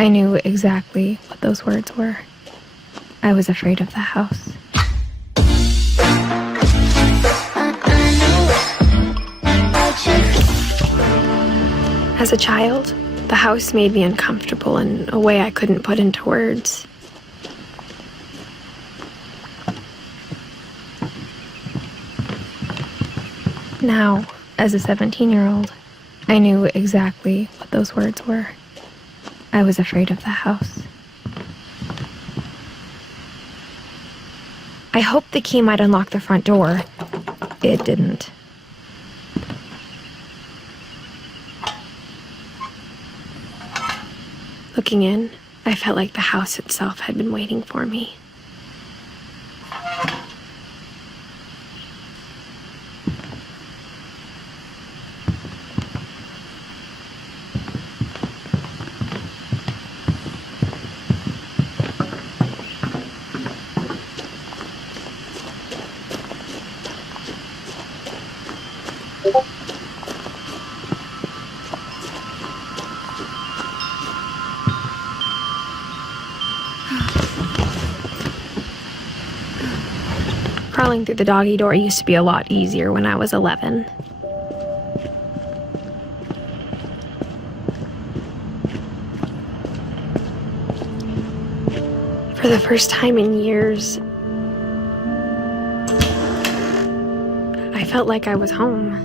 I knew exactly what those words were. I was afraid of the house. As a child, the house made me uncomfortable in a way I couldn't put into words. Now, as a 17-year-old, I knew exactly what those words were. I was afraid of the house. I hoped the key might unlock the front door. It didn't. Looking in, I felt like the house itself had been waiting for me. Crawling through the doggy door used to be a lot easier when I was 11. For the first time in years, I felt like I was home.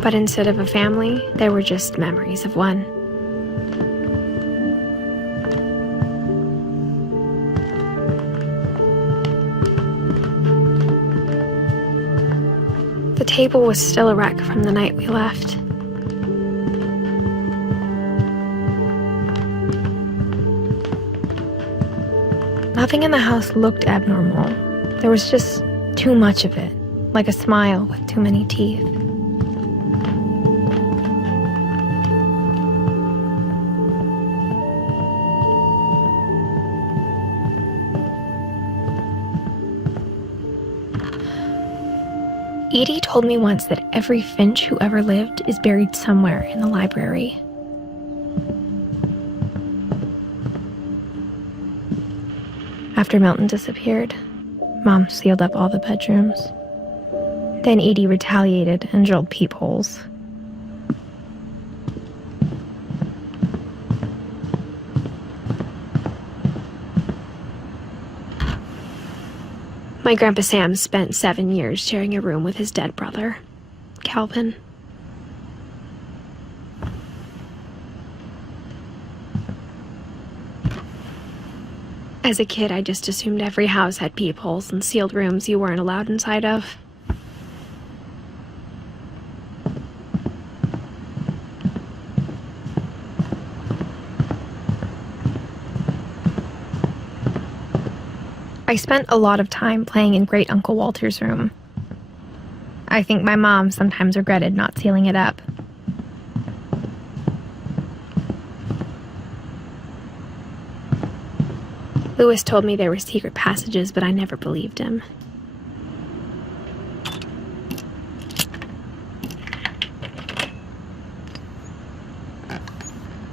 But instead of a family, there were just memories of one. The table was still a wreck from the night we left. Nothing in the house looked abnormal. There was just too much of it, like a smile with too many teeth. Edie told me once that every Finch who ever lived is buried somewhere in the library. After Milton disappeared, Mom sealed up all the bedrooms. Then Edie retaliated and drilled peepholes. My Grandpa Sam spent 7 years sharing a room with his dead brother, Calvin. As a kid, I just assumed every house had peepholes and sealed rooms you weren't allowed inside of. I spent a lot of time playing in Great Uncle Walter's room. I think my mom sometimes regretted not sealing it up. Lewis told me there were secret passages, but I never believed him.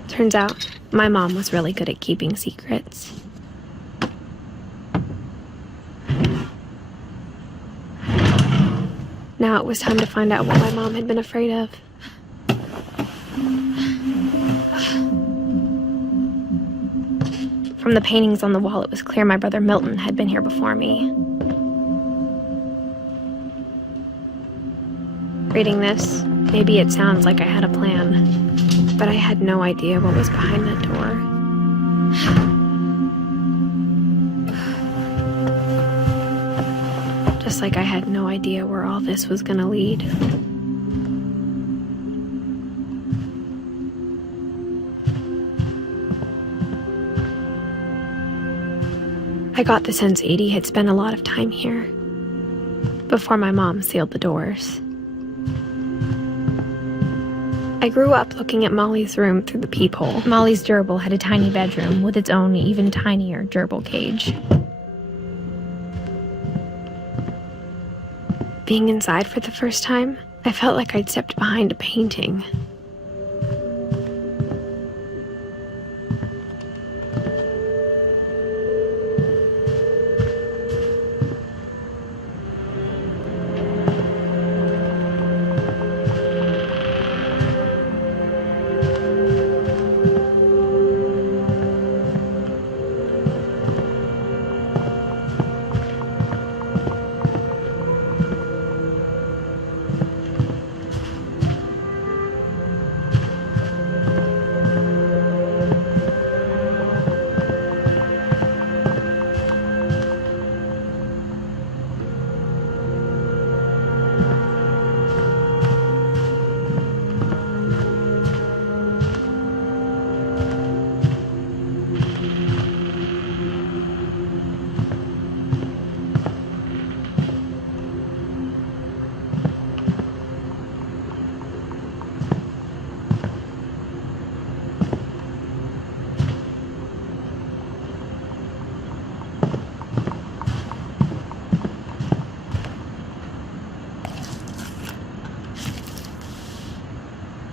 Turns out, my mom was really good at keeping secrets. Now it was time to find out what my mom had been afraid of. From the paintings on the wall, it was clear my brother Milton had been here before me. Reading this, maybe it sounds like I had a plan, but I had no idea what was behind that door. Just like I had no idea where all this was gonna lead. I got the sense Edie had spent a lot of time here, before my mom sealed the doors. I grew up looking at Molly's room through the peephole. Molly's gerbil had a tiny bedroom with its own even tinier gerbil cage. Being inside for the first time, I felt like I'd stepped behind a painting.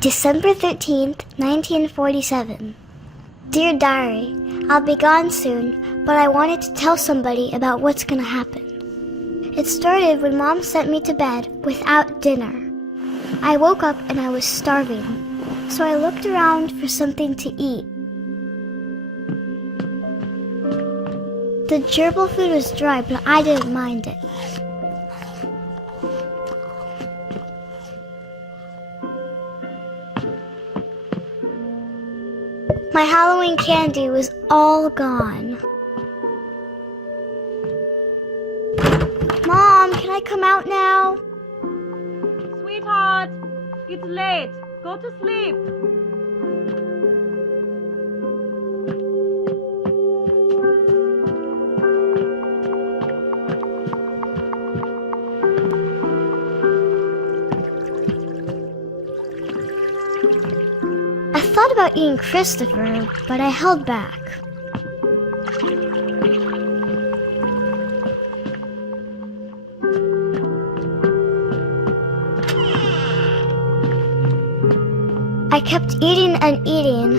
December 13th, 1947. Dear Diary, I'll be gone soon, but I wanted to tell somebody about what's gonna happen. It started when Mom sent me to bed without dinner. I woke up and I was starving, so I looked around for something to eat. The gerbil food was dry, but I didn't mind it. My Halloween candy was all gone. Mom, can I come out now? Sweetheart, it's late. Go to sleep. I thought about eating Christopher, but I held back. I kept eating and eating.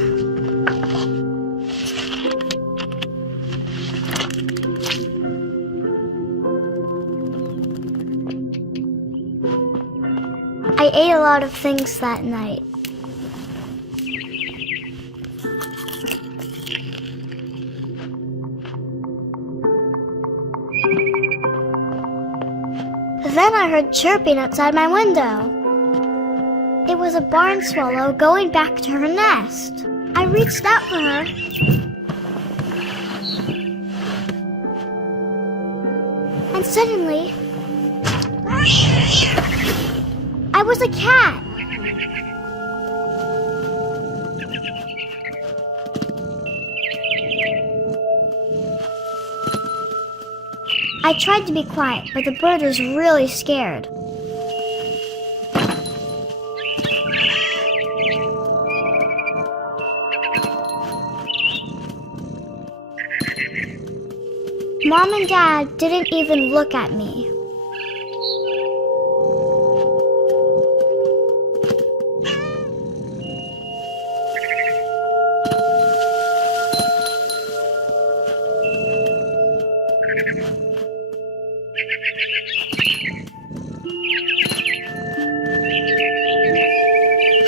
I ate a lot of things that night. Then I heard chirping outside my window. It was a barn swallow going back to her nest. I reached out for her. And suddenly, I was a cat. I tried to be quiet, but the bird was really scared. Mom and Dad didn't even look at me.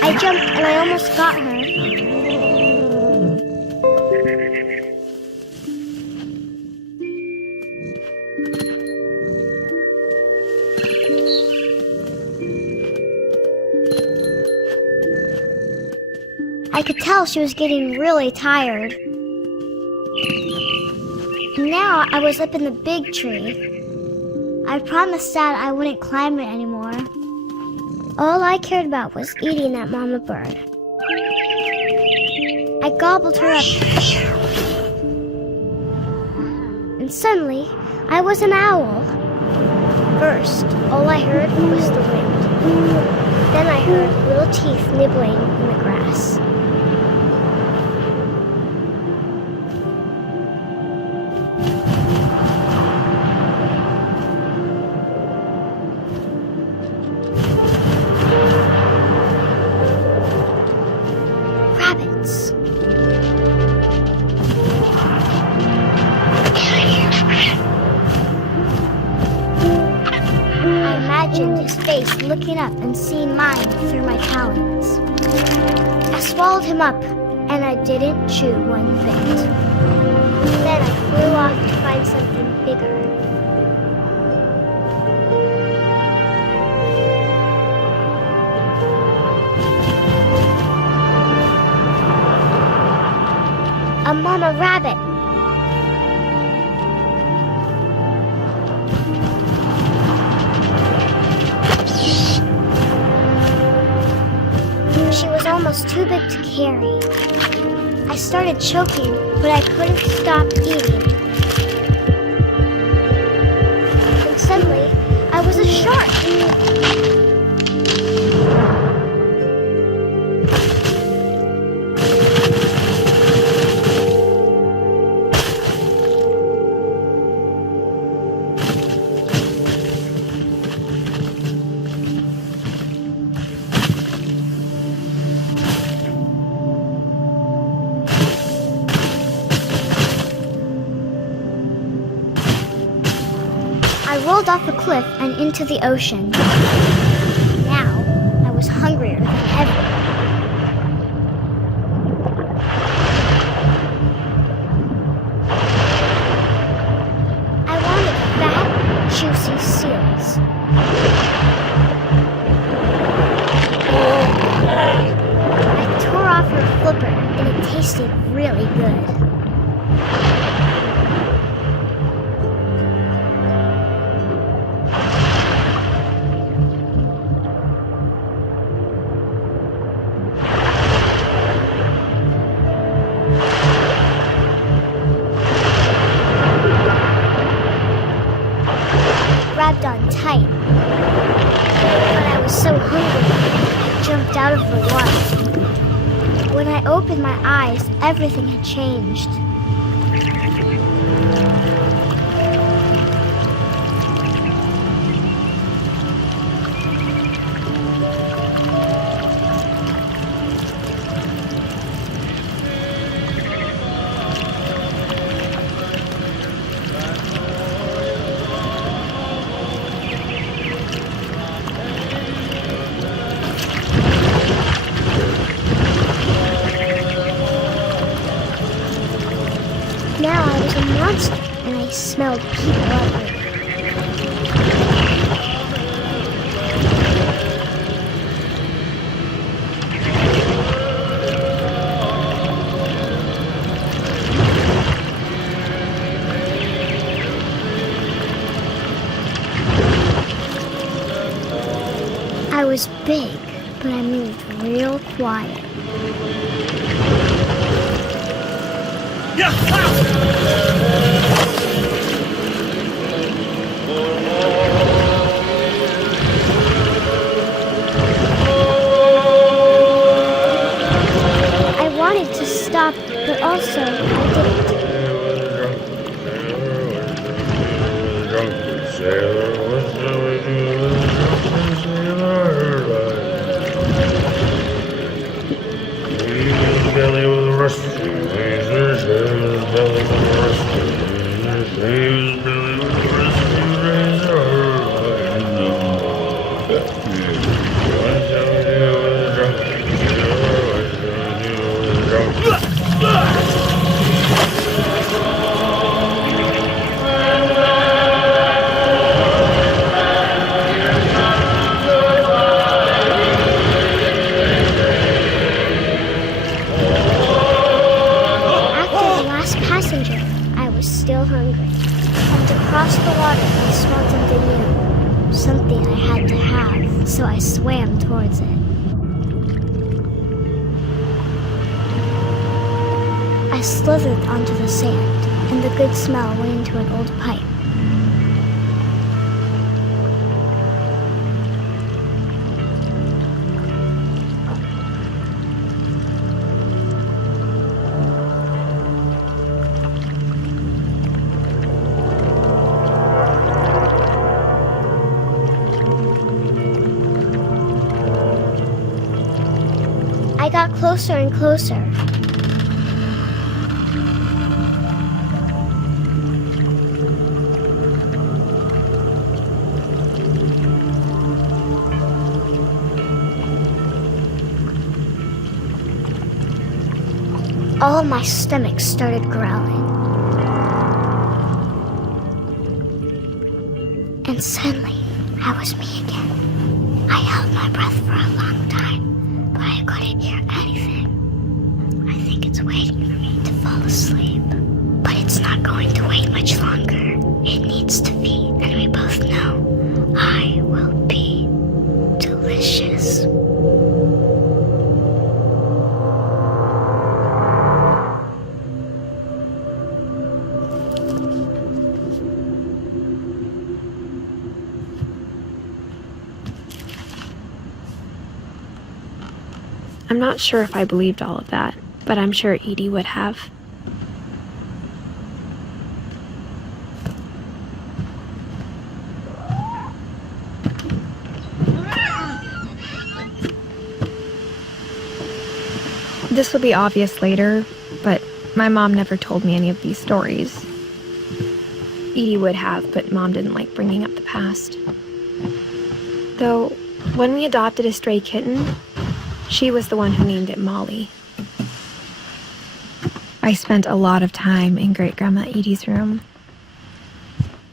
I jumped and I almost got her. I could tell she was getting really tired. Now I was up in the big tree. I promised Dad I wouldn't climb it anymore. All I cared about was eating that mama bird. I gobbled her up. And suddenly, I was an owl. First, all I heard was the wind. Then I heard little teeth nibbling in the grass. Rabbits. I imagined his face looking up and seeing mine through my talons. I swallowed him up, and I didn't chew one bit. Then I flew off to find something bigger. A mama rabbit. She was almost too big to carry. I started choking, but I couldn't stop eating. And suddenly, I was a shark. off a cliff and into the ocean. Now, I was hungrier than ever. I wanted fat, juicy seals. I tore off her flipper, and it tasted really good. Grabbed on tight, but I was so hungry, I jumped out of the water. When I opened my eyes, everything had changed. Now I was a monster, and I smelled people everywhere. I was big, but I moved real quiet. I wanted to stop, but also I didn't. Still hungry. And across the water, I smelled something new. Something I had to have, so I swam towards it. I slithered onto the sand, and the good smell went into an old pipe. I got closer and closer. All of my stomach started growling. And suddenly, I was me again. I held my breath for a long time, but I couldn't hear anything. I think it's waiting for me to fall asleep. But it's not going to wait much longer. It needs to feed, and we both know I will be delicious. I'm not sure if I believed all of that, but I'm sure Edie would have. This will be obvious later, but my mom never told me any of these stories. Edie would have, but Mom didn't like bringing up the past. Though, when we adopted a stray kitten, she was the one who named it Molly. I spent a lot of time in Great-Grandma Edie's room.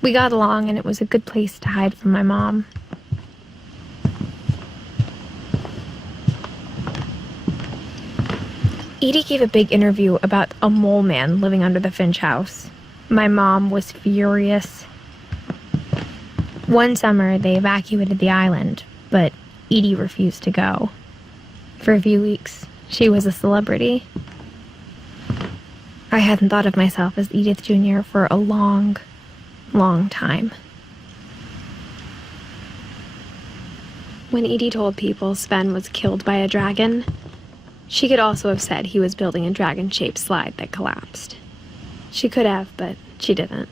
We got along, and it was a good place to hide from my mom. Edie gave a big interview about a mole man living under the Finch house. My mom was furious. One summer, they evacuated the island, but Edie refused to go. For a few weeks, she was a celebrity. I hadn't thought of myself as Edith Jr. for a long, long time. When Edie told people Sven was killed by a dragon, she could also have said he was building a dragon-shaped slide that collapsed. She could have, but she didn't.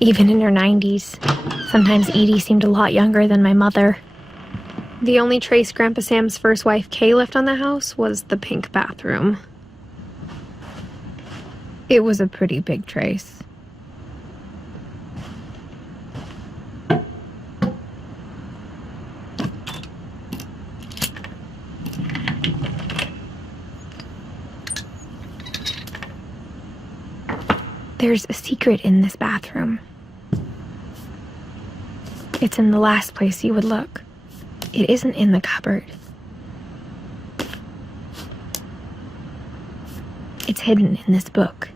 Even in her 90s, sometimes Edie seemed a lot younger than my mother. The only trace Grandpa Sam's first wife, Kay, left on the house was the pink bathroom. It was a pretty big trace. There's a secret in this bathroom. It's in the last place you would look. It isn't in the cupboard. It's hidden in this book.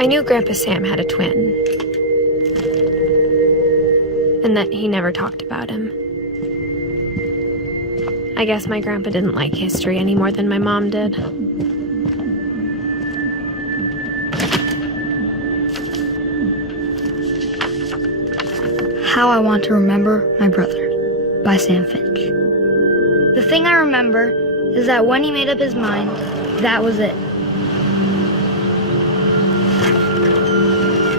I knew Grandpa Sam had a twin, and that he never talked about him. I guess my grandpa didn't like history any more than my mom did. How I Want to Remember My Brother by Sam Finch. The thing I remember is that when he made up his mind, that was it.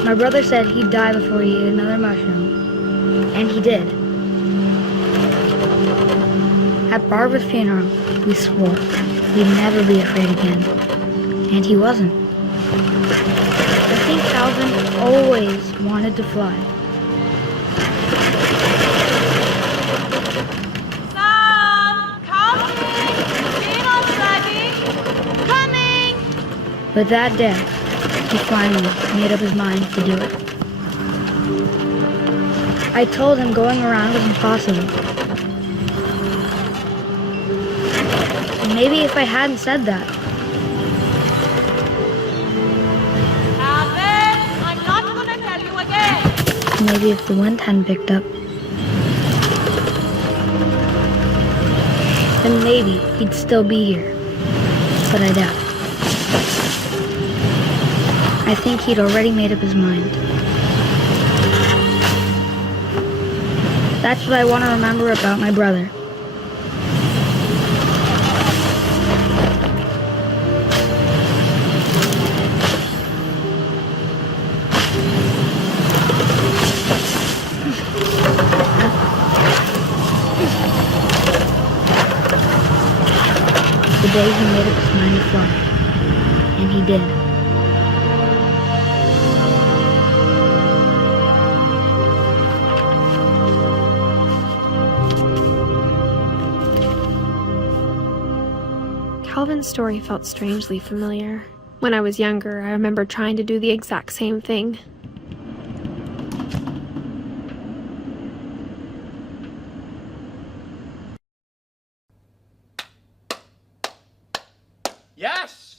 My brother said he'd die before he ate another mushroom, and he did. At Barbara's funeral, we swore we'd never be afraid again, and he wasn't. I think Calvin always wanted to fly. Sam! Coming! Dinner's ready! Coming! But that day, he finally made up his mind to do it. I told him going around was impossible. Maybe if I hadn't said that, Alvin, I'm not gonna tell you again. maybe if the wind hadn't picked up, then maybe he'd still be here. But I doubt it. I think he'd already made up his mind. That's what I want to remember about my brother. The day he made up his mind to fly. And he did. Calvin's story felt strangely familiar. When I was younger, I remember trying to do the exact same thing. Yes!